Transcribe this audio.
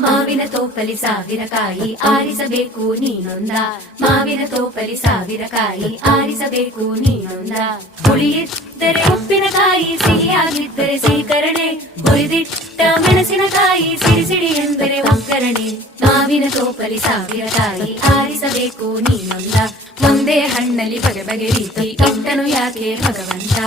ಮಾವಿನ ತೋಪಲಿ ಸಾವಿರ ಕಾಯಿ ಆರಿಸಬೇಕು ನೀನೊಂದ, ಮಾವಿನ ತೋಪಲಿ ಸಾವಿರ ಕಾಯಿ ಆರಿಸಬೇಕು ನೀನೊಂದ. ಹುಳಿಯಿದ್ದರೆ ಉಪ್ಪಿನಕಾಯಿ, ಸಿಹಿಯಾಗಿದ್ದರೆ ಸೀಕರಣೆ, ಹುರಿದಿಟ್ಟ ಮೆಣಸಿನಕಾಯಿ, ಸಿಡಿ ಸಿಡಿ ಎಂದರೆ ಒಗ್ಗರಣೆ. ಮಾವಿನ ತೋಪಲಿ ಸಾವಿರ ಕಾಯಿ ಆರಿಸಬೇಕು ನೀನೊಂದ, ಒಂದೇ ಹಣ್ಣಲ್ಲಿ ಬಗೆ ಬಗೆ ರೀತಿ ಇಟ್ಟನು ಯಾಕೆ ಭಗವಂತ.